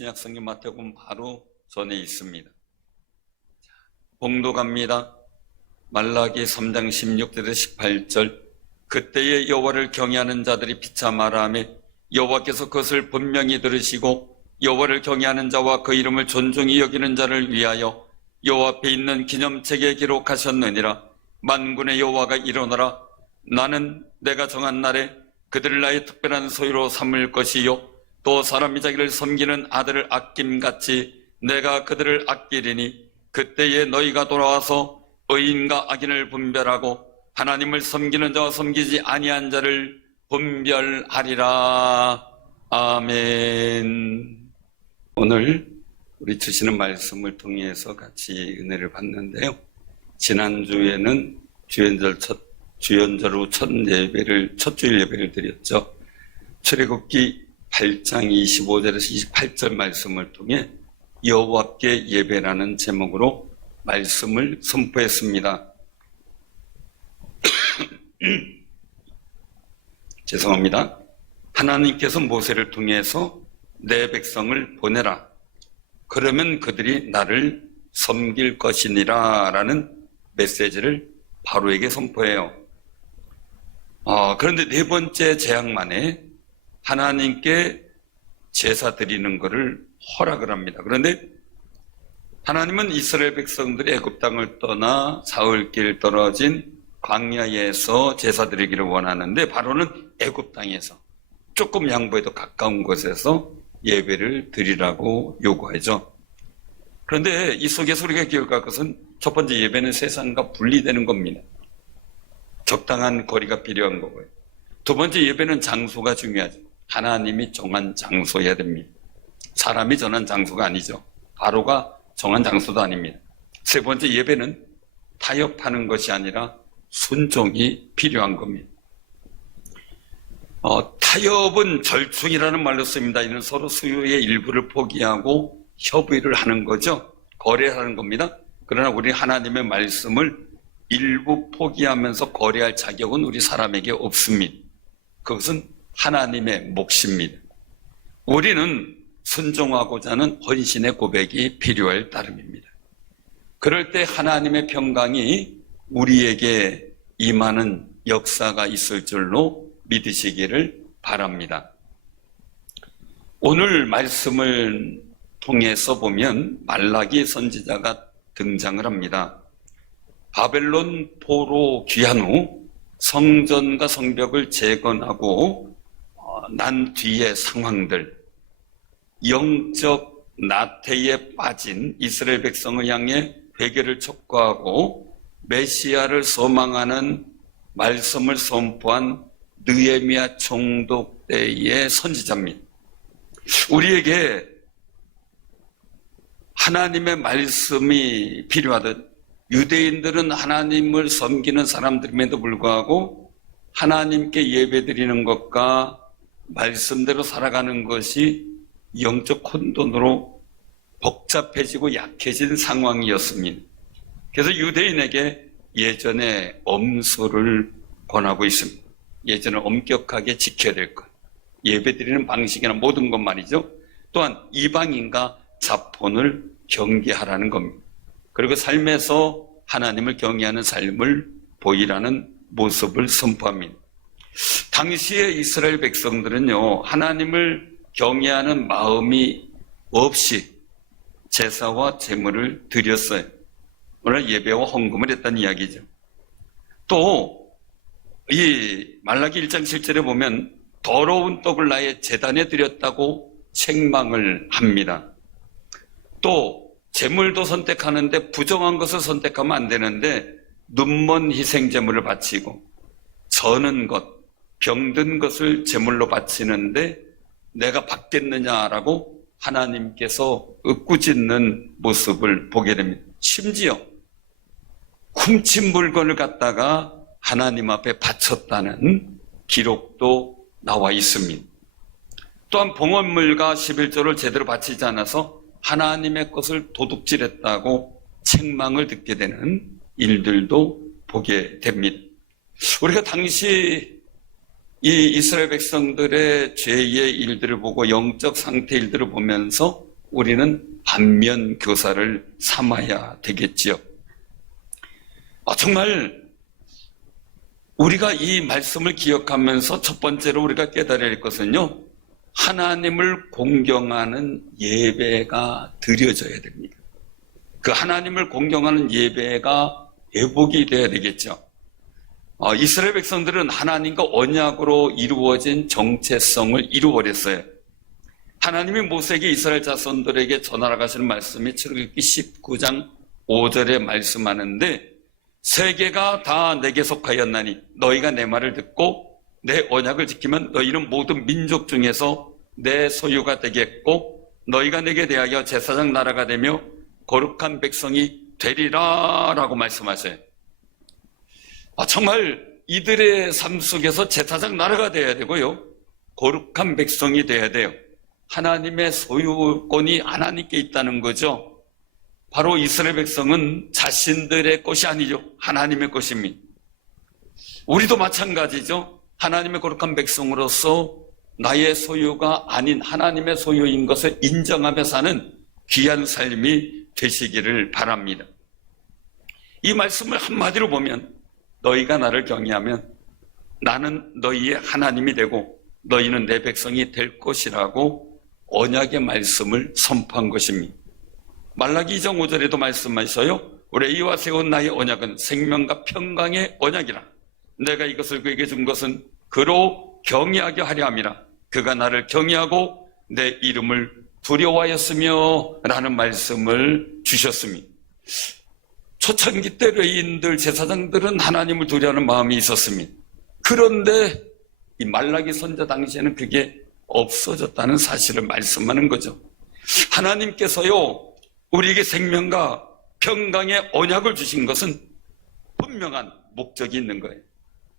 신약성경 마태복음 바로 전에 있습니다. 봉독합니다. 말라기 3장 16절에서 18절. 그때에 여호와를 경외하는 자들이 비참하라 하며 여호와께서 그것을 분명히 들으시고 여호와를 경외하는 자와 그 이름을 존중히 여기는 자를 위하여 여호와 앞에 있는 기념책에 기록하셨느니라. 만군의 여호와가 일어나라. 나는 내가 정한 날에 그들을 나의 특별한 소유로 삼을 것이요 또 사람이 자기를 섬기는 아들을 아낌같이 내가 그들을 아끼리니 그때에 너희가 돌아와서 의인과 악인을 분별하고 하나님을 섬기는 자와 섬기지 아니한 자를 분별하리라. 아멘. 오늘 우리 주시는 말씀을 통해서 같이 은혜를 받는데요. 지난주에는 주연절 후 첫 주일 예배를 드렸죠. 출애굽기 8장 25절에서 28절 말씀을 통해 여호와께 예배라는 제목으로 말씀을 선포했습니다. 죄송합니다. 하나님께서 모세를 통해서 내 백성을 보내라. 그러면 그들이 나를 섬길 것이니라 라는 메시지를 바로에게 선포해요. 그런데 네 번째 재앙만에 하나님께 제사 드리는 것을 허락을 합니다. 그런데 하나님은 이스라엘 백성들이 애굽 땅을 떠나 사흘길 떨어진 광야에서 제사 드리기를 원하는데 바로는 애굽 땅에서 조금 양보해도 가까운 곳에서 예배를 드리라고 요구하죠. 그런데 이 속에서 우리가 기억할 것은 첫 번째 예배는 세상과 분리되는 겁니다. 적당한 거리가 필요한 거고요. 두 번째 예배는 장소가 중요하죠. 하나님이 정한 장소여야 됩니다. 사람이 정한 장소가 아니죠. 바로가 정한 장소도 아닙니다. 세 번째 예배는 타협하는 것이 아니라 순종이 필요한 겁니다. 타협은 절충이라는 말로 씁니다. 이는 서로 소유의 일부를 포기하고 협의를 하는 거죠. 거래하는 겁니다. 그러나 우리 하나님의 말씀을 일부 포기하면서 거래할 자격은 우리 사람에게 없습니다. 그것은 하나님의 몫입니다. 우리는 순종하고자 하는 헌신의 고백이 필요할 따름입니다. 그럴 때 하나님의 평강이 우리에게 임하는 역사가 있을 줄로 믿으시기를 바랍니다. 오늘 말씀을 통해서 보면 말라기 선지자가 등장을 합니다. 바벨론 포로 귀환 후 성전과 성벽을 재건하고 난 뒤의 상황들, 영적 나태에 빠진 이스라엘 백성을 향해 회개를 촉구하고 메시아를 소망하는 말씀을 선포한 느헤미야 총독 때의 선지자입니다. 우리에게 하나님의 말씀이 필요하듯 유대인들은 하나님을 섬기는 사람들임에도 불구하고 하나님께 예배드리는 것과 말씀대로 살아가는 것이 영적 혼돈으로 복잡해지고 약해진 상황이었습니다. 그래서 유대인에게 예전에 엄수를 권하고 있습니다. 예전에 엄격하게 지켜야 될 것, 예배드리는 방식이나 모든 것 말이죠. 또한 이방인과 자본을 경계하라는 겁니다. 그리고 삶에서 하나님을 경외하는 삶을 보이라는 모습을 선포합니다. 당시의 이스라엘 백성들은요, 하나님을 경외하는 마음이 없이 제사와 제물을 드렸어요. 오늘 예배와 헌금을 했다는 이야기죠. 또 이 말라기 1장 7절에 보면 더러운 떡을 나의 제단에 드렸다고 책망을 합니다. 또 제물도 선택하는데 부정한 것을 선택하면 안 되는데 눈먼 희생 제물을 바치고 저는 것, 병든 것을 제물로 바치는데 내가 받겠느냐라고 하나님께서 윽구짓는 모습을 보게 됩니다. 심지어 훔친 물건을 갖다가 하나님 앞에 바쳤다는 기록도 나와 있습니다. 또한 봉헌물과 11조를 제대로 바치지 않아서 하나님의 것을 도둑질했다고 책망을 듣게 되는 일들도 보게 됩니다. 우리가 당시 이 이스라엘 백성들의 죄의 일들을 보고 영적 상태 일들을 보면서 우리는 반면 교사를 삼아야 되겠지요. 정말 우리가 이 말씀을 기억하면서 첫 번째로 우리가 깨달아야 할 것은요, 하나님을 공경하는 예배가 드려져야 됩니다. 그 하나님을 공경하는 예배가 회복이 되어야 되겠죠. 이스라엘 백성들은 하나님과 언약으로 이루어진 정체성을 잃어버렸어요. 하나님이 모세에게 이스라엘 자손들에게 전하라고 하시는 말씀이 출애굽기 19장 5절에 말씀하는데, 세계가 다 내게 속하였나니 너희가 내 말을 듣고 내 언약을 지키면 너희는 모든 민족 중에서 내 소유가 되겠고 너희가 내게 대하여 제사장 나라가 되며 거룩한 백성이 되리라 라고 말씀하세요. 정말 이들의 삶 속에서 제사장 나라가 되어야 되고요, 거룩한 백성이 되어야 돼요. 하나님의 소유권이 하나님께 있다는 거죠. 바로 이스라엘 백성은 자신들의 것이 아니죠. 하나님의 것입니다. 우리도 마찬가지죠. 하나님의 거룩한 백성으로서 나의 소유가 아닌 하나님의 소유인 것을 인정하며 사는 귀한 삶이 되시기를 바랍니다. 이 말씀을 한마디로 보면, 너희가 나를 경외하면 나는 너희의 하나님이 되고 너희는 내 백성이 될 것이라고 언약의 말씀을 선포한 것입니다. 말라기 2장 5절에도 말씀하셔요. 레위와 세운 나의 언약은 생명과 평강의 언약이라. 내가 이것을 그에게 준 것은 그로 경외하게 하려 함이라. 그가 나를 경외하고 내 이름을 두려워하였으며 라는 말씀을 주셨습니다. 초창기 때 레위인들, 제사장들은 하나님을 두려워하는 마음이 있었습니다. 그런데 이 말라기 선자 당시에는 그게 없어졌다는 사실을 말씀하는 거죠. 하나님께서요, 우리에게 생명과 평강의 언약을 주신 것은 분명한 목적이 있는 거예요.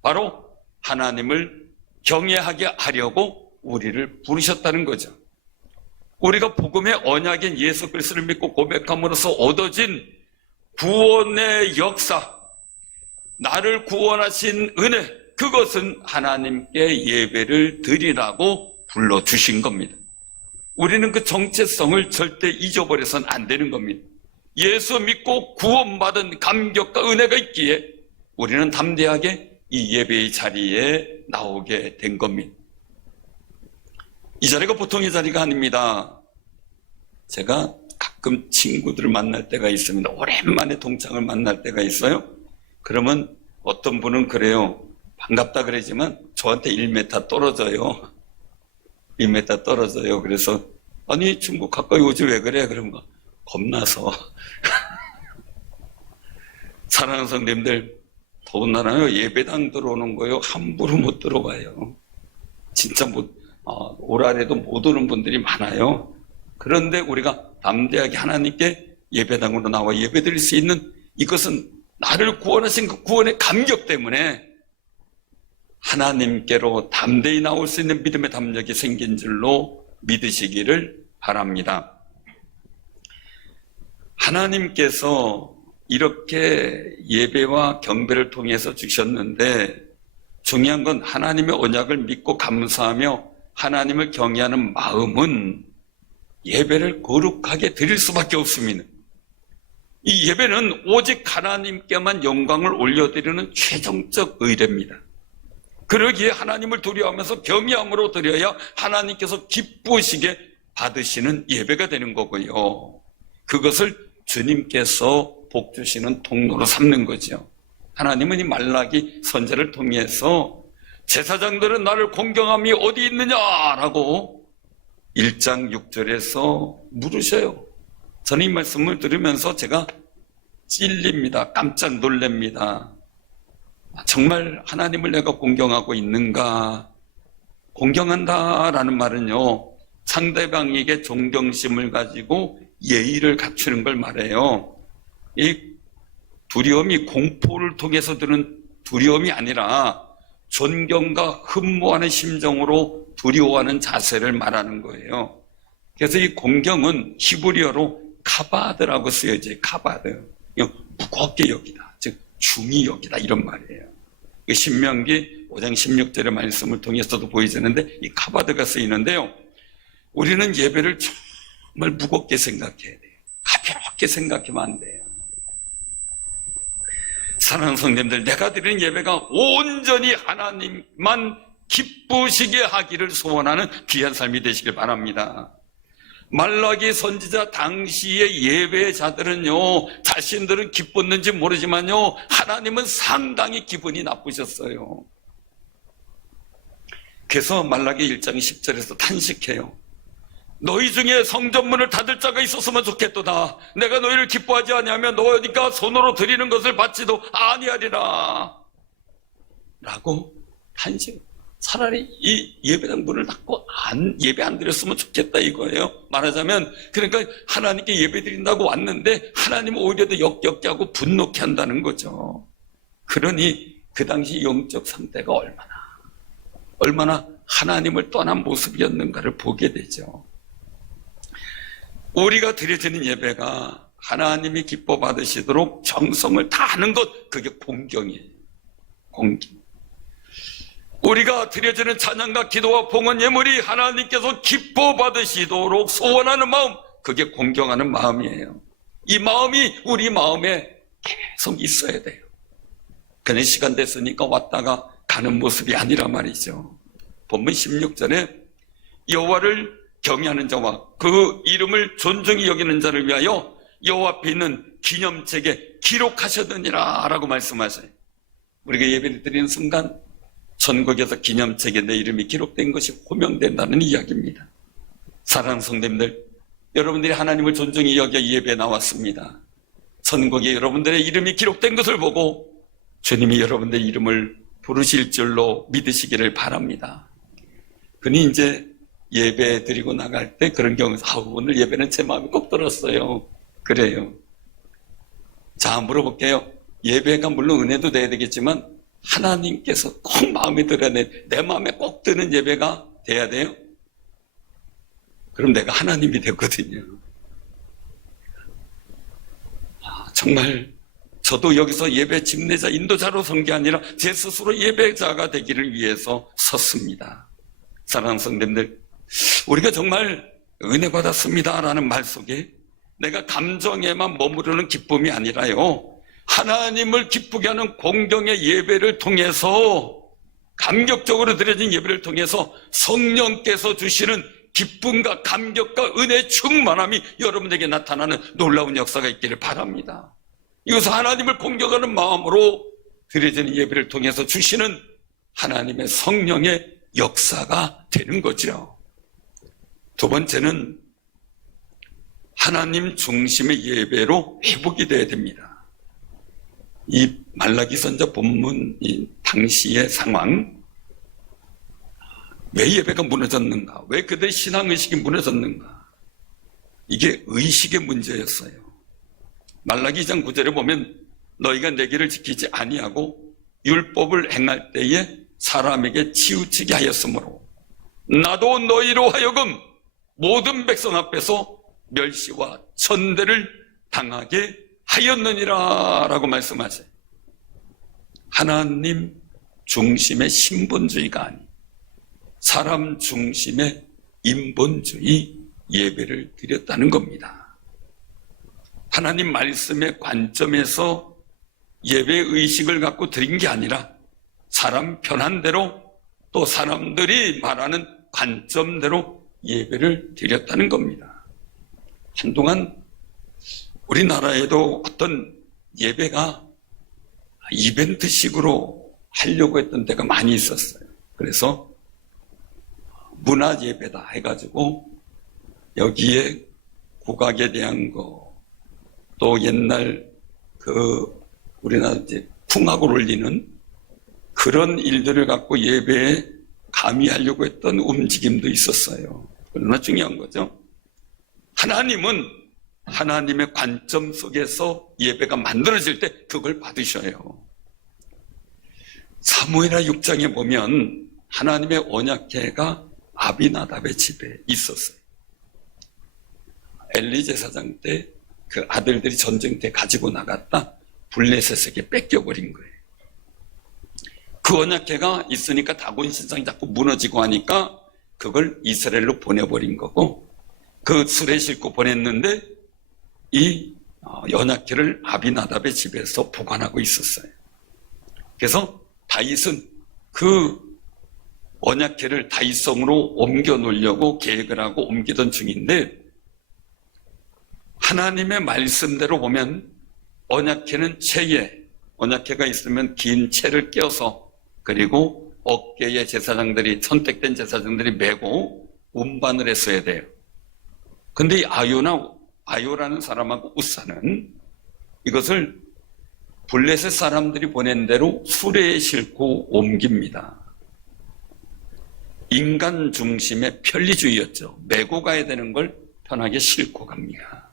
바로 하나님을 경외하게 하려고 우리를 부르셨다는 거죠. 우리가 복음의 언약인 예수 그리스도를 믿고 고백함으로써 얻어진 구원의 역사, 나를 구원하신 은혜, 그것은 하나님께 예배를 드리라고 불러주신 겁니다. 우리는 그 정체성을 절대 잊어버려서는 안 되는 겁니다. 예수 믿고 구원받은 감격과 은혜가 있기에 우리는 담대하게 이 예배의 자리에 나오게 된 겁니다. 이 자리가 보통의 자리가 아닙니다. 제가 가끔 친구들을 만날 때가 있습니다. 오랜만에 동창을 만날 때가 있어요. 그러면 어떤 분은 그래요. 반갑다 그러지만 저한테 1m 떨어져요. 1m 떨어져요. 그래서 아니 친구 가까이 오지 왜 그래? 그러면 겁나서. 사랑하는 성도님들, 더군다나요, 예배당 들어오는 거요 함부로 못 들어가요. 진짜 오라래도 못 오는 분들이 많아요. 그런데 우리가 담대하게 하나님께 예배당으로 나와 예배드릴 수 있는 이것은 나를 구원하신 그 구원의 감격 때문에 하나님께로 담대히 나올 수 있는 믿음의 담력이 생긴 줄로 믿으시기를 바랍니다. 하나님께서 이렇게 예배와 경배를 통해서 주셨는데, 중요한 건 하나님의 언약을 믿고 감사하며 하나님을 경외하는 마음은 예배를 거룩하게 드릴 수밖에 없습니다. 이 예배는 오직 하나님께만 영광을 올려드리는 최종적 의례입니다. 그러기에 하나님을 두려워하면서 경외함으로 드려야 하나님께서 기쁘시게 받으시는 예배가 되는 거고요. 그것을 주님께서 복 주시는 통로로 삼는 거죠. 하나님은 이 말라기 선지자를 통해서 제사장들은 나를 공경함이 어디 있느냐라고 1장 6절에서 물으셔요. 저는 이 말씀을 들으면서 제가 찔립니다. 깜짝 놀랍니다. 정말 하나님을 내가 공경하고 있는가? 공경한다라는 말은요, 상대방에게 존경심을 가지고 예의를 갖추는 걸 말해요. 이 두려움이 공포를 통해서 드는 두려움이 아니라 존경과 흠모하는 심정으로 두려워하는 자세를 말하는 거예요. 그래서 이 공경은 히브리어로 카바드라고 쓰여져요. 카바드. 무겁게 여기다. 즉 중히 여기다, 이런 말이에요. 신명기 5장 16절의 말씀을 통해서도 보여지는데 이 카바드가 쓰이는데요. 우리는 예배를 정말 무겁게 생각해야 돼요. 가볍게 생각하면 안 돼요. 사랑하는 성도님들, 내가 드리는 예배가 온전히 하나님만 기쁘시게 하기를 소원하는 귀한 삶이 되시길 바랍니다. 말라기 선지자 당시의 예배자들은요, 자신들은 기뻤는지 모르지만요, 하나님은 상당히 기분이 나쁘셨어요. 그래서 말라기 1장 10절에서 탄식해요. 너희 중에 성전문을 닫을 자가 있었으면 좋겠도다. 내가 너희를 기뻐하지 아니하면 너희가 손으로 드리는 것을 받지도 아니하리라. 라고 탄식. 차라리 이 예배당 문을 닫고 예배 안 드렸으면 좋겠다 이거예요. 말하자면 그러니까 하나님께 예배 드린다고 왔는데 하나님은 오히려 더 역겹게 하고 분노케 한다는 거죠. 그러니 그 당시 영적 상태가 얼마나 하나님을 떠난 모습이었는가를 보게 되죠. 우리가 드려지는 예배가 하나님이 기뻐 받으시도록 정성을 다하는 것, 그게 공경이에요. 공경. 우리가 드려지는 찬양과 기도와 봉헌 예물이 하나님께서 기뻐 받으시도록 소원하는 마음, 그게 공경하는 마음이에요. 이 마음이 우리 마음에 계속 있어야 돼요. 그냥 시간 됐으니까 왔다가 가는 모습이 아니라 말이죠. 본문 16절에 여호와를 경외하는 자와 그 이름을 존중히 여기는 자를 위하여 여호와 앞에 있는 기념책에 기록하셨느니라 라고 말씀하세요. 우리가 예배를 드리는 순간 천국에서 기념책에 내 이름이 기록된 것이 호명된다는 이야기입니다. 사랑하는 성도님들, 여러분들이 하나님을 존중히 여겨 예배에 나왔습니다. 천국에 여러분들의 이름이 기록된 것을 보고 주님이 여러분들의 이름을 부르실 줄로 믿으시기를 바랍니다. 그니 이제 예배 드리고 나갈 때 그런 경우에서 오늘 예배는 제 마음이 꼭 들었어요. 그래요. 자, 물어볼게요. 예배가 물론 은혜도 돼야 되겠지만 하나님께서 꼭 마음에 들어야 돼. 내 마음에 꼭 드는 예배가 돼야 돼요. 그럼 내가 하나님이 되거든요. 정말 저도 여기서 예배 집례자 인도자로 선 게 아니라 제 스스로 예배자가 되기를 위해서 섰습니다. 사랑하는 성도님들, 우리가 정말 은혜 받았습니다라는 말 속에 내가 감정에만 머무르는 기쁨이 아니라요, 하나님을 기쁘게 하는 공경의 예배를 통해서, 감격적으로 드려진 예배를 통해서 성령께서 주시는 기쁨과 감격과 은혜의 충만함이 여러분에게 나타나는 놀라운 역사가 있기를 바랍니다. 이것은 하나님을 공경하는 마음으로 드려지는 예배를 통해서 주시는 하나님의 성령의 역사가 되는 거죠. 두 번째는 하나님 중심의 예배로 회복이 되어야 됩니다. 이 말라기 선자 본문 이 당시의 상황, 왜 예배가 무너졌는가? 왜 그들의 신앙의식이 무너졌는가? 이게 의식의 문제였어요. 말라기 2장 9절에 보면 너희가 내 길을 지키지 아니하고 율법을 행할 때에 사람에게 치우치게 하였으므로 나도 너희로 하여금 모든 백성 앞에서 멸시와 천대를 당하게 하였느니라 라고 말씀하세요. 하나님 중심의 신본주의가 아닌 사람 중심의 인본주의 예배를 드렸다는 겁니다. 하나님 말씀의 관점에서 예배 의식을 갖고 드린 게 아니라 사람 편한 대로 또 사람들이 말하는 관점대로 예배를 드렸다는 겁니다. 한동안 우리나라에도 어떤 예배가 이벤트식으로 하려고 했던 때가 많이 있었어요. 그래서 문화 예배다 해가지고 여기에 국악에 대한 거, 또 옛날 우리나라 이제 풍악을 올리는 그런 일들을 갖고 예배에 가미하려고 했던 움직임도 있었어요. 그러나 중요한 거죠. 하나님은 하나님의 관점 속에서 예배가 만들어질 때 그걸 받으셔요. 사무엘하 6장에 보면 하나님의 언약궤가 아비나답의 집에 있었어요. 엘리 제사장 때 그 아들들이 전쟁 때 가지고 나갔다 블레셋에게 뺏겨버린 거예요. 그 언약궤가 있으니까 다곤 신상이 자꾸 무너지고 하니까 그걸 이스라엘로 보내버린 거고, 그 수레 싣고 보냈는데 이 언약궤를 아비나답의 집에서 보관하고 있었어요. 그래서 다윗은 그 언약궤를 다윗성으로 옮겨 놓으려고 계획을 하고 옮기던 중인데, 하나님의 말씀대로 보면 언약궤는 채에, 언약궤가 있으면 긴 채를 껴서, 그리고 어깨에 제사장들이, 선택된 제사장들이 메고 운반을 했어야 돼요. 근데 이 아요라는 사람하고 우사는 이것을 블레셋 사람들이 보낸 대로 수레에 싣고 옮깁니다. 인간 중심의 편리주의였죠. 메고 가야 되는 걸 편하게 싣고 갑니다.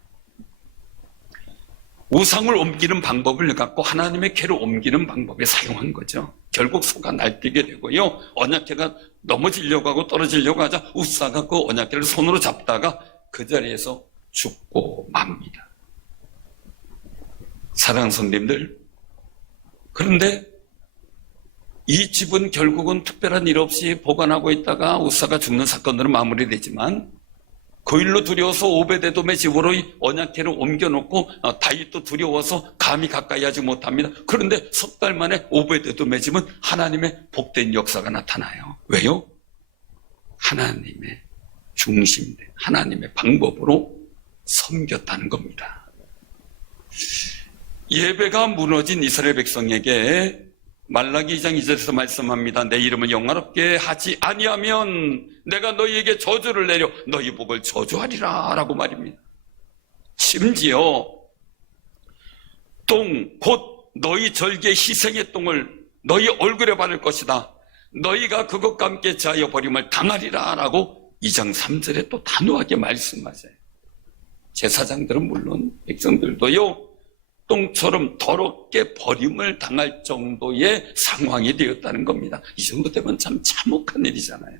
우상을 옮기는 방법을 갖고 하나님의 궤를 옮기는 방법에 사용한 거죠. 결국 소가 날뛰게 되고요, 언약궤가 넘어지려고 하고 떨어지려고 하자 우사가 그 언약궤를 손으로 잡다가 그 자리에서 죽고 맙니다. 사랑하는 성도님들, 그런데 이 집은 결국은 특별한 일 없이 보관하고 있다가 우사가 죽는 사건으로 마무리되지만, 그 일로 두려워서 오베데돔의 집으로 이 언약궤를 옮겨놓고 다윗도 두려워서 감히 가까이 하지 못합니다. 그런데 석 달 만에 오베데돔의 집은 하나님의 복된 역사가 나타나요. 왜요? 하나님의 중심된 하나님의 방법으로 섬겼다는 겁니다. 예배가 무너진 이스라엘 백성에게 말라기 2장 2절에서 말씀합니다. 내 이름을 영화롭게 하지 아니하면 내가 너희에게 저주를 내려 너희 복을 저주하리라 라고 말입니다. 심지어 똥, 곧 너희 절기의 희생의 똥을 너희 얼굴에 바를 것이다, 너희가 그것과 함께 자여 버림을 당하리라 라고 2장 3절에 또 단호하게 말씀하세요. 제사장들은 물론 백성들도요, 똥처럼 더럽게 버림을 당할 정도의 상황이 되었다는 겁니다. 이 정도 되면 참 참혹한 일이잖아요.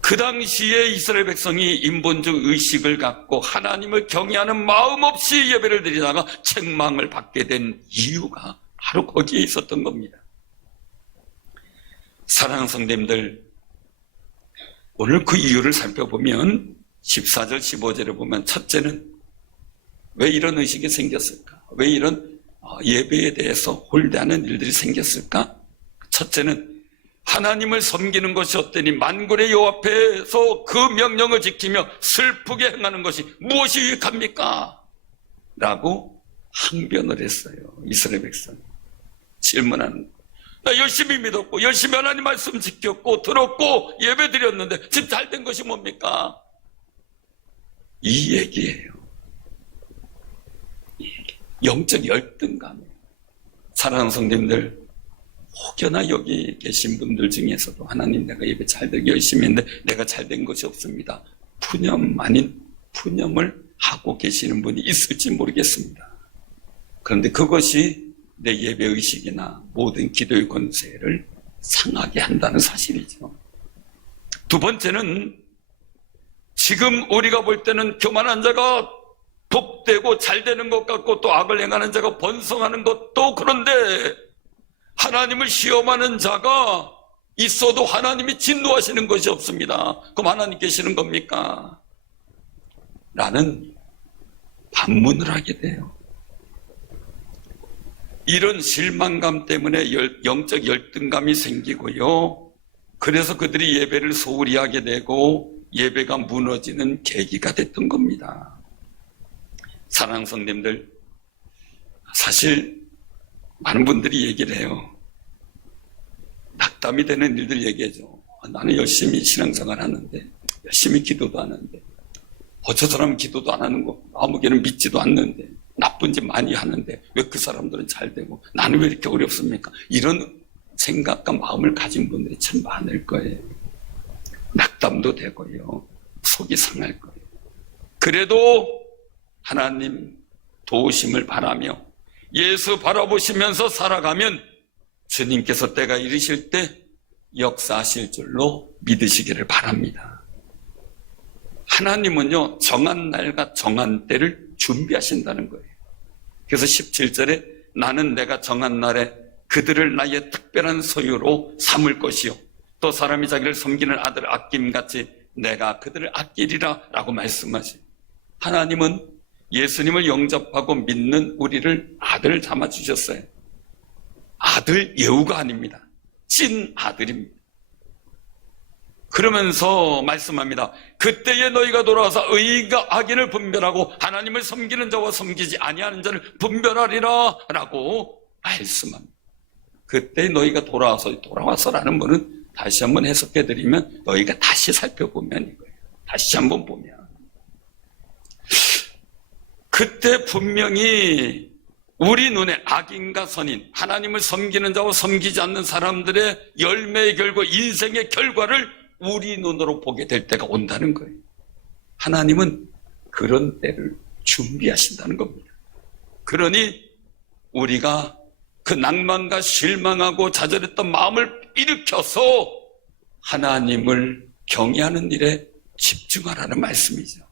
그 당시에 이스라엘 백성이 인본적 의식을 갖고 하나님을 경외하는 마음 없이 예배를 드리다가 책망을 받게 된 이유가 바로 거기에 있었던 겁니다. 사랑하는 성도님들, 오늘 그 이유를 살펴보면 14절 15절에 보면, 첫째는 왜 이런 의식이 생겼을까? 왜 이런 예배에 대해서 홀대하는 일들이 생겼을까? 첫째는 하나님을 섬기는 것이 어때니 만군의 여호와 앞에서 그 명령을 지키며 슬프게 행하는 것이 무엇이 유익합니까? 라고 항변을 했어요. 이스라엘 백성 질문하는 거. 나 열심히 믿었고 열심히 하나님 말씀 지켰고 들었고 예배 드렸는데 지금 잘된 것이 뭡니까? 이 얘기예요. 영적 열등감이에요. 사랑하는 성도님들, 혹여나 여기 계신 분들 중에서도 하나님 내가 예배 잘되게 열심히 했는데 내가 잘된 것이 없습니다, 푸념 아닌 푸념을 하고 계시는 분이 있을지 모르겠습니다. 그런데 그것이 내 예배의식이나 모든 기도의 권세를 상하게 한다는 사실이죠. 두 번째는 지금 우리가 볼 때는 교만한 자가 복되고 잘되는 것 같고 또 악을 행하는 자가 번성하는 것도, 그런데 하나님을 시험하는 자가 있어도 하나님이 진노하시는 것이 없습니다. 그럼 하나님 계시는 겁니까? 라는 반문을 하게 돼요. 이런 실망감 때문에 영적 열등감이 생기고요, 그래서 그들이 예배를 소홀히 하게 되고 예배가 무너지는 계기가 됐던 겁니다. 사랑하는 성도님들, 사실 많은 분들이 얘기를 해요. 낙담이 되는 일들 얘기하죠. 나는 열심히 신앙생활 하는데, 열심히 기도도 하는데, 저 사람은 기도도 안 하는 거, 아무개는 믿지도 않는데, 나쁜 짓 많이 하는데 왜 그 사람들은 잘 되고 나는 왜 이렇게 어렵습니까? 이런 생각과 마음을 가진 분들이 참 많을 거예요. 낙담도 되고요, 속이 상할 거예요. 그래도 하나님 도우심을 바라며 예수 바라보시면서 살아가면 주님께서 때가 이르실 때 역사하실 줄로 믿으시기를 바랍니다. 하나님은요, 정한 날과 정한 때를 준비하신다는 거예요. 그래서 17절에 나는 내가 정한 날에 그들을 나의 특별한 소유로 삼을 것이요, 또 사람이 자기를 섬기는 아들을 아낌같이 내가 그들을 아끼리라 라고 말씀하시. 하나님은 예수님을 영접하고 믿는 우리를 아들 삼아주셨어요. 아들 예후가 아닙니다. 찐 아들입니다. 그러면서 말씀합니다. 그때에 너희가 돌아와서 의인과 악인을 분별하고 하나님을 섬기는 자와 섬기지 아니하는 자를 분별하리라 라고 말씀합니다. 그때 너희가 돌아와서라는 분은 다시 한번 해석해드리면 너희가 다시 살펴보면 이거예요. 다시 한번 보면 그때 분명히 우리 눈에 악인과 선인, 하나님을 섬기는 자와 섬기지 않는 사람들의 열매의 결과, 인생의 결과를 우리 눈으로 보게 될 때가 온다는 거예요. 하나님은 그런 때를 준비하신다는 겁니다. 그러니 우리가 그 낭만과 실망하고 좌절했던 마음을 일으켜서 하나님을 경외하는 일에 집중하라는 말씀이죠.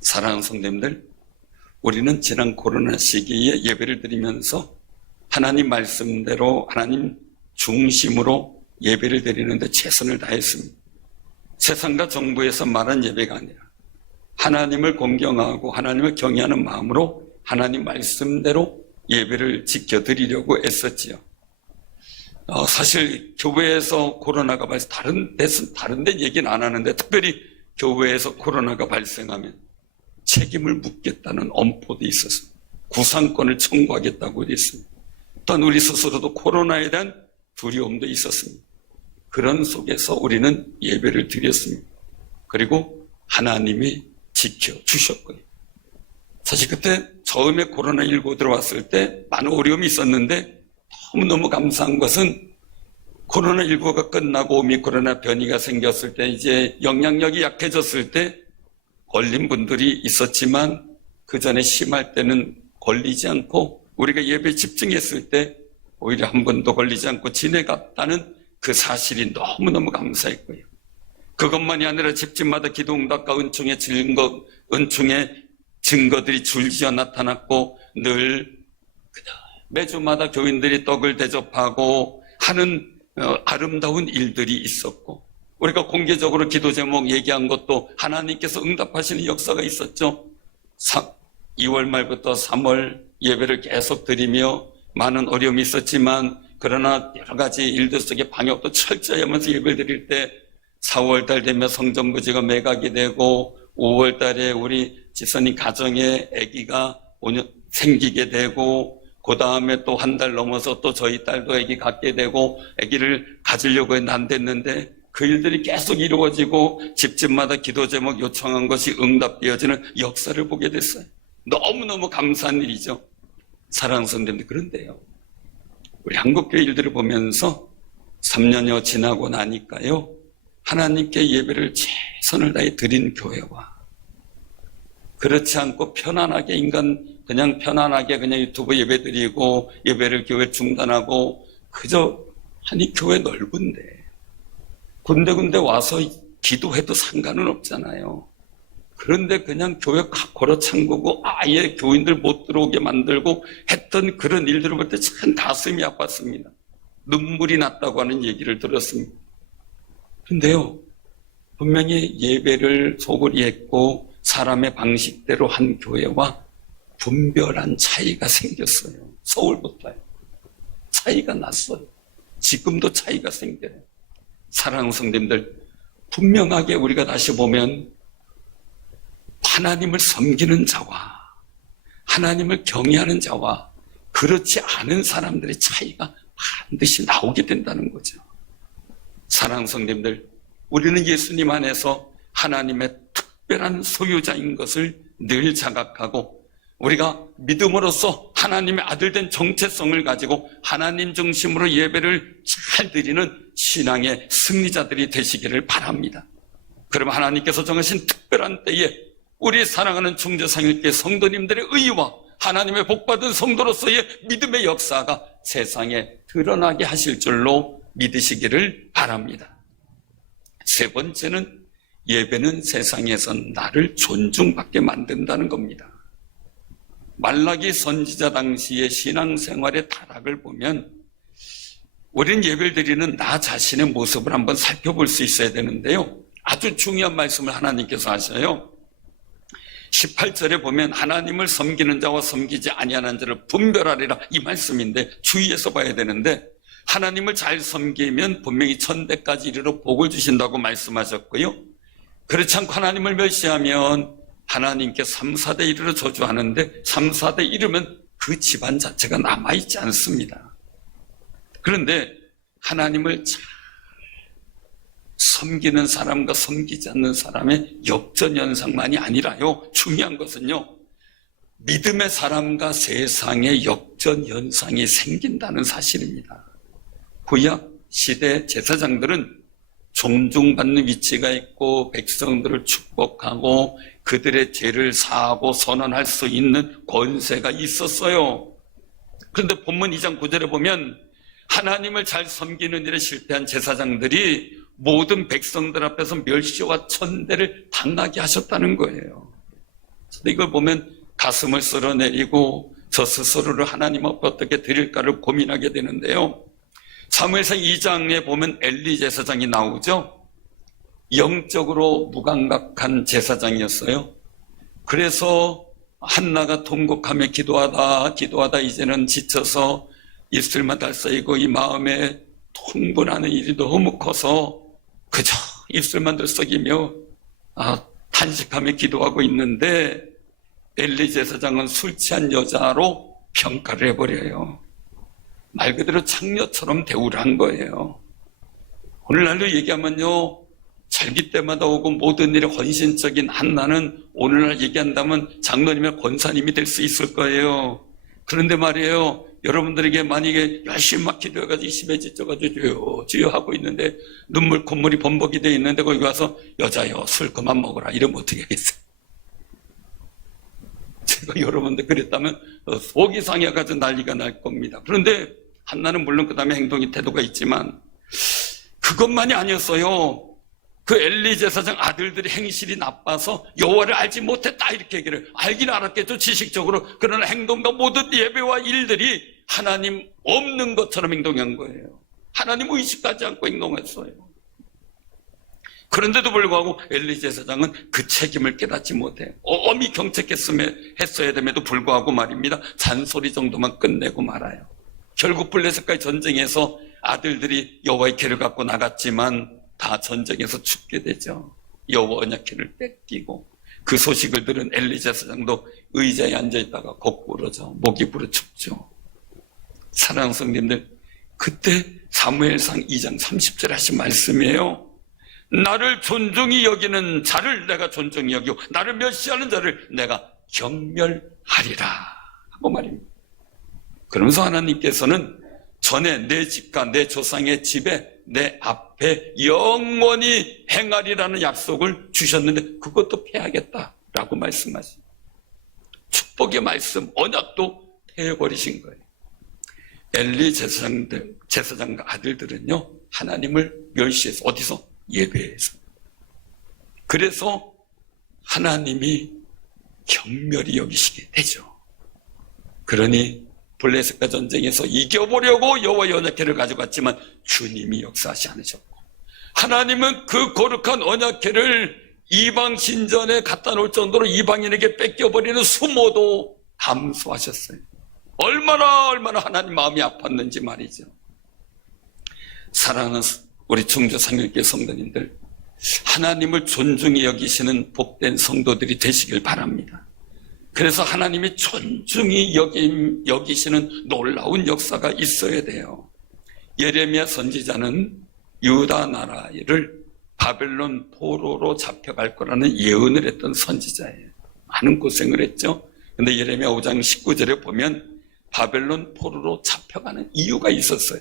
사랑하는 성도님들, 우리는 지난 코로나 시기에 예배를 드리면서 하나님 말씀대로 하나님 중심으로 예배를 드리는데 최선을 다했습니다. 세상과 정부에서 말한 예배가 아니라 하나님을 공경하고 하나님을 경외하는 마음으로 하나님 말씀대로 예배를 지켜드리려고 애썼지요. 사실 교회에서 코로나가 다른 데 얘기는 안 하는데 특별히 교회에서 코로나가 발생하면 책임을 묻겠다는 엄포도 있었습니다. 구상권을 청구하겠다고 했습니다. 또한 우리 스스로도 코로나에 대한 두려움도 있었습니다. 그런 속에서 우리는 예배를 드렸습니다. 그리고 하나님이 지켜주셨고요. 사실 그때 처음에 코로나19 들어왔을 때 많은 어려움이 있었는데 너무너무 감사한 것은 코로나19가 끝나고 오미크론의 변이가 생겼을 때 이제 영향력이 약해졌을 때 걸린 분들이 있었지만 그 전에 심할 때는 걸리지 않고 우리가 예배에 집중했을 때 오히려 한 번도 걸리지 않고 지내갔다는 그 사실이 너무너무 감사했고요. 그것만이 아니라 집집마다 기도 응답과 은총의 증거들이 줄지어 나타났고 늘 매주마다 교인들이 떡을 대접하고 하는 아름다운 일들이 있었고 우리가 공개적으로 기도 제목 얘기한 것도 하나님께서 응답하시는 역사가 있었죠. 2월 말부터 3월 예배를 계속 드리며 많은 어려움이 있었지만 그러나 여러 가지 일들 속에 방역도 철저히 하면서 예배를 드릴 때 4월 달 되면 성전부지가 매각이 되고 5월 달에 우리 지선님 가정에 아기가 생기게 되고 그 다음에 또 한 달 넘어서 또 저희 딸도 아기 갖게 되고 아기를 가지려고 했는데 안 됐는데 그 일들이 계속 이루어지고 집집마다 기도 제목 요청한 것이 응답되어지는 역사를 보게 됐어요. 너무너무 감사한 일이죠. 사랑하는 성도님들, 그런데요, 우리 한국교회 일들을 보면서 3년여 지나고 나니까요, 하나님께 예배를 최선을 다해 드린 교회와 그렇지 않고 편안하게 그냥 편안하게 유튜브 예배 드리고 예배를 교회 중단하고 그저 아니 교회 넓은데 군데군데 와서 기도해도 상관은 없잖아요. 그런데 그냥 교회 걸어 잠그고 아예 교인들 못 들어오게 만들고 했던 그런 일들을 볼 때 참 가슴이 아팠습니다. 눈물이 났다고 하는 얘기를 들었습니다. 그런데요, 분명히 예배를 소홀히 했고 사람의 방식대로 한 교회와 분별한 차이가 생겼어요. 서울부터요. 차이가 났어요. 지금도 차이가 생겨요. 사랑하는 성도님들, 분명하게 우리가 다시 보면 하나님을 섬기는 자와 하나님을 경외하는 자와 그렇지 않은 사람들의 차이가 반드시 나오게 된다는 거죠. 사랑하는 성도님들, 우리는 예수님 안에서 하나님의 특별한 소유자인 것을 늘 자각하고 우리가 믿음으로써 하나님의 아들된 정체성을 가지고 하나님 중심으로 예배를 잘 드리는 신앙의 승리자들이 되시기를 바랍니다. 그러면 하나님께서 정하신 특별한 때에 우리 사랑하는 중재상일께 성도님들의 의와 하나님의 복받은 성도로서의 믿음의 역사가 세상에 드러나게 하실 줄로 믿으시기를 바랍니다. 세 번째는 예배는 세상에서 나를 존중받게 만든다는 겁니다. 말라기 선지자 당시의 신앙생활의 타락을 보면 우리는 예배를 드리는 나 자신의 모습을 한번 살펴볼 수 있어야 되는데요. 아주 중요한 말씀을 하나님께서 하셔요. 18절에 보면 하나님을 섬기는 자와 섬기지 아니하는 자를 분별하리라, 이 말씀인데 주의해서 봐야 되는데, 하나님을 잘 섬기면 분명히 천대까지 이르러 복을 주신다고 말씀하셨고요. 그렇지 않고 하나님을 멸시하면 하나님께 3, 4대 이르러 저주하는데 3, 4대 이르면 그 집안 자체가 남아있지 않습니다. 그런데 하나님을 잘 섬기는 사람과 섬기지 않는 사람의 역전연상만이 아니라요, 중요한 것은요, 믿음의 사람과 세상의 역전연상이 생긴다는 사실입니다. 구약 시대 제사장들은 존중받는 위치가 있고 백성들을 축복하고 그들의 죄를 사하고 선언할 수 있는 권세가 있었어요. 그런데 본문 2장 9절에 보면 하나님을 잘 섬기는 일에 실패한 제사장들이 모든 백성들 앞에서 멸시와 천대를 당하게 하셨다는 거예요. 이걸 보면 가슴을 쓸어내리고 저 스스로를 하나님 앞에 어떻게 드릴까를 고민하게 되는데요. 사무엘상 2장에 보면 엘리 제사장이 나오죠. 영적으로 무감각한 제사장이었어요. 그래서 한나가 통곡하며 기도하다 이제는 지쳐서 입술만 달싸이고 이 마음에 통분하는 일이 너무 커서 그저 입술만 들썩이며 탄식하며 기도하고 있는데, 엘리 제사장은 술 취한 여자로 평가를 해버려요. 말 그대로 창녀처럼 대우를 한 거예요. 오늘날로 얘기하면요, 절기 때마다 오고 모든 일에 헌신적인 한나는 오늘날 얘기한다면 장로님의 권사님이 될 수 있을 거예요. 그런데 말이에요, 여러분들에게 만약에 열심히 막 기도해가지고 심해 지쳐가지고 주여 하고 있는데 눈물 콧물이 범벅이 돼 있는데 거기 가서 여자여 술 그만 먹어라 이러면 어떻게 하겠어요? 제가 여러분들 그랬다면 속이 상해가지고 난리가 날 겁니다. 그런데 한나는 물론 그 다음에 행동이 태도가 있지만 그것만이 아니었어요. 그 엘리 제사장 아들들이 행실이 나빠서 여호와를 알지 못했다 이렇게 얘기를, 알긴 알았겠죠 지식적으로. 그러나 행동과 모든 예배와 일들이 하나님 없는 것처럼 행동한 거예요. 하나님 의식하지 않고 행동했어요. 그런데도 불구하고 엘리 제사장은 그 책임을 깨닫지 못해 엄히 경책했어야 됨에도 불구하고 말입니다, 잔소리 정도만 끝내고 말아요. 결국 블레셋과의 전쟁에서 아들들이 여호와의 궤를 갖고 나갔지만 다 전쟁에서 죽게 되죠. 여호와 언약궤를 뺏기고 그 소식을 들은 엘리 제사장도 의자에 앉아있다가 거꾸로져 목이 부러 죽죠. 사랑하는 성도님들, 그때 사무엘상 2장 30절에 하신 말씀이에요. 나를 존중히 여기는 자를 내가 존중히 여기고 나를 멸시하는 자를 내가 경멸하리라 하고 말입니다. 그러면서 하나님께서는 전에 내 집과 내 조상의 집에 내 앞에 영원히 행하리라는 약속을 주셨는데 그것도 패하겠다라고 말씀하십니다. 축복의 말씀, 언약도 패해버리신 거예요. 엘리 제사장과 아들들은요, 하나님을 멸시해서, 어디서? 예배에서. 그래서 하나님이 경멸히 여기시게 되죠. 그러니 블레셋과 전쟁에서 이겨보려고 여호와의 언약궤를 가져갔지만 주님이 역사하지 않으셨고, 하나님은 그 거룩한 언약궤를 이방 신전에 갖다 놓을 정도로 이방인에게 뺏겨버리는 수모도 감수하셨어요. 얼마나 하나님 마음이 아팠는지 말이죠. 사랑하는 우리 충주 상일교회 성도님들, 하나님을 존중히 여기시는 복된 성도들이 되시길 바랍니다. 그래서 하나님이 존중히 여기시는 놀라운 역사가 있어야 돼요. 예레미야 선지자는 유다 나라를 바벨론 포로로 잡혀갈 거라는 예언을 했던 선지자예요. 많은 고생을 했죠. 근데 예레미야 5장 19절에 보면 바벨론 포로로 잡혀가는 이유가 있었어요.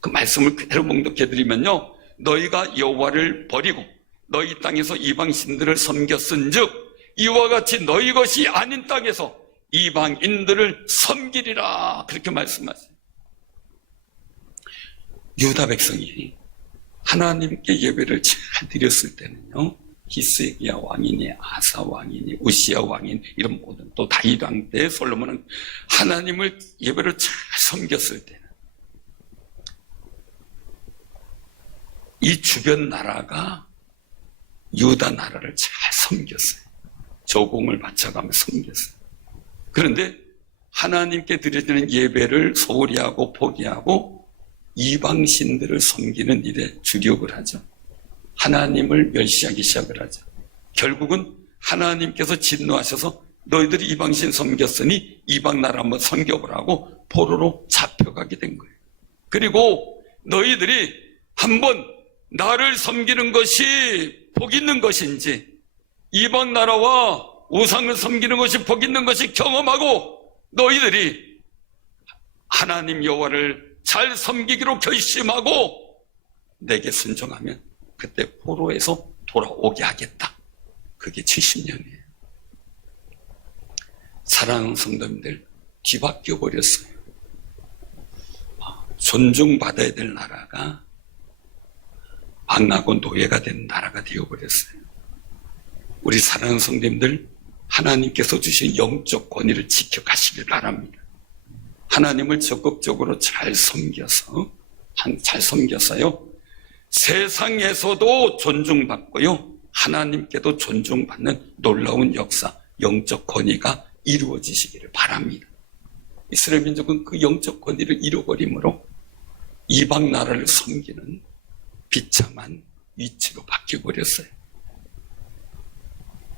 그 말씀을 그대로 몽독해드리면요, 너희가 여호와를 버리고 너희 땅에서 이방신들을 섬겼은즉 이와 같이 너희 것이 아닌 땅에서 이방인들을 섬기리라, 그렇게 말씀하세요. 유다 백성이 하나님께 예배를 잘 드렸을 때는요, 히스기야 왕이니 아사 왕이니 우시야 왕인 이런 모든, 또 다윗 왕 때 솔로몬은 하나님을 예배를 잘 섬겼을 때는 이 주변 나라가 유다 나라를 잘 섬겼어요. 조공을 바쳐가며 섬겼어요. 그런데 하나님께 드려지는 예배를 소홀히 하고 포기하고 이방신들을 섬기는 일에 주력을 하죠. 하나님을 멸시하기 시작을 하죠. 결국은 하나님께서 진노하셔서 너희들이 이방신 섬겼으니 이방 나라 한번 섬겨보라고 포로로 잡혀가게 된 거예요. 그리고 너희들이 한번 나를 섬기는 것이 복 있는 것인지 이방 나라와 우상을 섬기는 것이 복 있는 것이 경험하고 너희들이 하나님 여호와를 잘 섬기기로 결심하고 내게 순종하면 그때 포로에서 돌아오게 하겠다. 그게 70년이에요. 사랑하는 성도님들, 뒤바뀌어 버렸어요. 존중받아야 될 나라가 망하고 노예가 된 나라가 되어버렸어요. 우리 사랑하는 성도님들, 하나님께서 주신 영적 권위를 지켜가시길 바랍니다. 하나님을 적극적으로 잘 섬겨서요, 세상에서도 존중받고요, 하나님께도 존중받는 놀라운 역사, 영적 권위가 이루어지시기를 바랍니다. 이스라엘 민족은 그 영적 권위를 잃어버림으로 이방 나라를 섬기는 비참한 위치로 바뀌어버렸어요.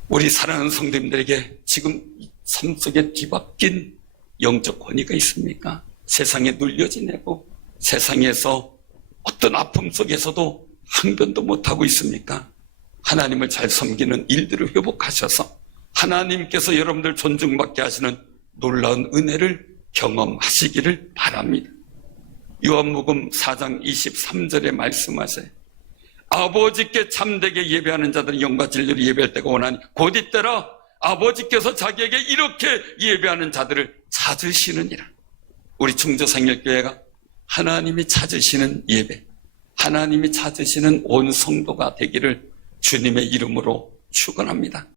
우리 사랑하는 성도님들에게 지금 삶 속에 뒤바뀐 영적 권위가 있습니까? 세상에 눌려 지내고 세상에서 어떤 아픔 속에서도 항변도 못하고 있습니까? 하나님을 잘 섬기는 일들을 회복하셔서 하나님께서 여러분들 존중받게 하시는 놀라운 은혜를 경험하시기를 바랍니다. 요한복음 4장 23절에 말씀하세요. 아버지께 참되게 예배하는 자들은 영과 진리로 예배할 때가 오나니 곧 이때라 아버지께서 자기에게 이렇게 예배하는 자들을 찾으시느니라. 우리 충주상일교회가 하나님이 찾으시는 예배, 하나님이 찾으시는 온 성도가 되기를 주님의 이름으로 축원합니다.